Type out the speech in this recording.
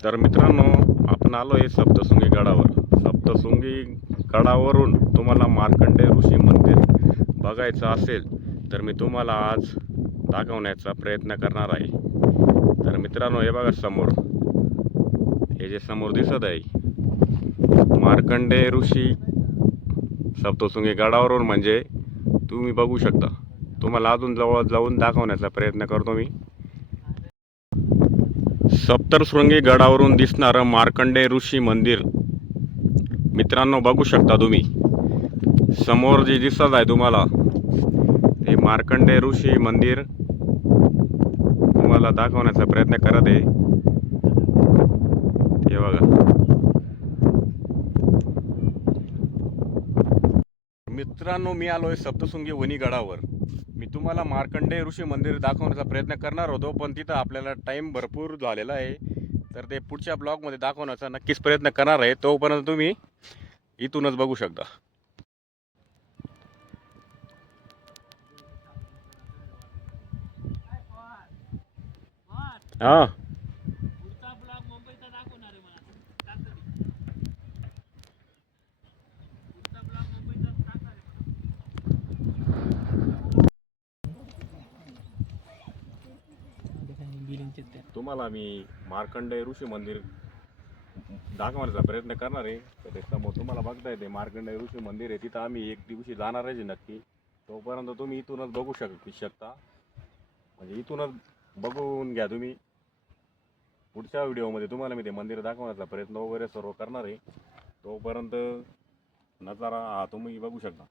तर मित्रांनो, आपण आलो आहे सप्तशृंगी गडावर. सप्तशृंगी गडावरून तुम्हाला मार्कंडेय ऋषी मंदिर बघायचं असेल तर मी तुम्हाला आज दाखवण्याचा प्रयत्न करणार आहे. तर मित्रांनो, हे बघा समोर, हे जे समोर दिसत आहे मार्कंडेय ऋषी सप्तशृंगी गडावरून, म्हणजे तुम्ही बघू शकता. तुम्हाला अजून जवळ जाऊन दाखवण्याचा प्रयत्न करतो मी. सप्तशृंगी गडावरून दिसणारं मार्कंडेय ऋषी मंदिर मित्रांनो बघू शकता तुम्ही. समोर जे दिसत आहे तुम्हाला ते मार्कंडेय ऋषी मंदिर तुम्हाला दाखवण्याचा प्रयत्न करत आहे. हे बघा मित्रांनो, मी आलोय सप्तशृंगी वनी गडावर. मी तुम्हाला मार्कंडेय ऋषी मंदिर दाखवण्याचा प्रयत्न करणार होतो, पण तिथं आपल्याला टाइम भरपूर झालेला आहे. तर ते पुढच्या ब्लॉगमध्ये दाखवण्याचा नक्कीच प्रयत्न करणार आहे. तोपर्यंत तुम्ही इथूनच बघू शकता. हा, तुम्हाला मी मार्कंडेय ऋषी मंदिर दाखवण्याचा प्रयत्न करणार आहे. तर ते समोर तुम्हाला बघता येते मार्कंडेय ऋषी मंदिर आहे. तिथं आम्ही एक दिवशी जाणार आहे नक्की. तोपर्यंत तुम्ही इथूनच बघू शकता, म्हणजे इथूनच बघून घ्या तुम्ही. पुढच्या व्हिडिओमध्ये तुम्हाला मी ते मंदिर दाखवण्याचा प्रयत्न वगैरे सर्व करणार आहे. तोपर्यंत नजारा हा तुम्ही बघू शकता.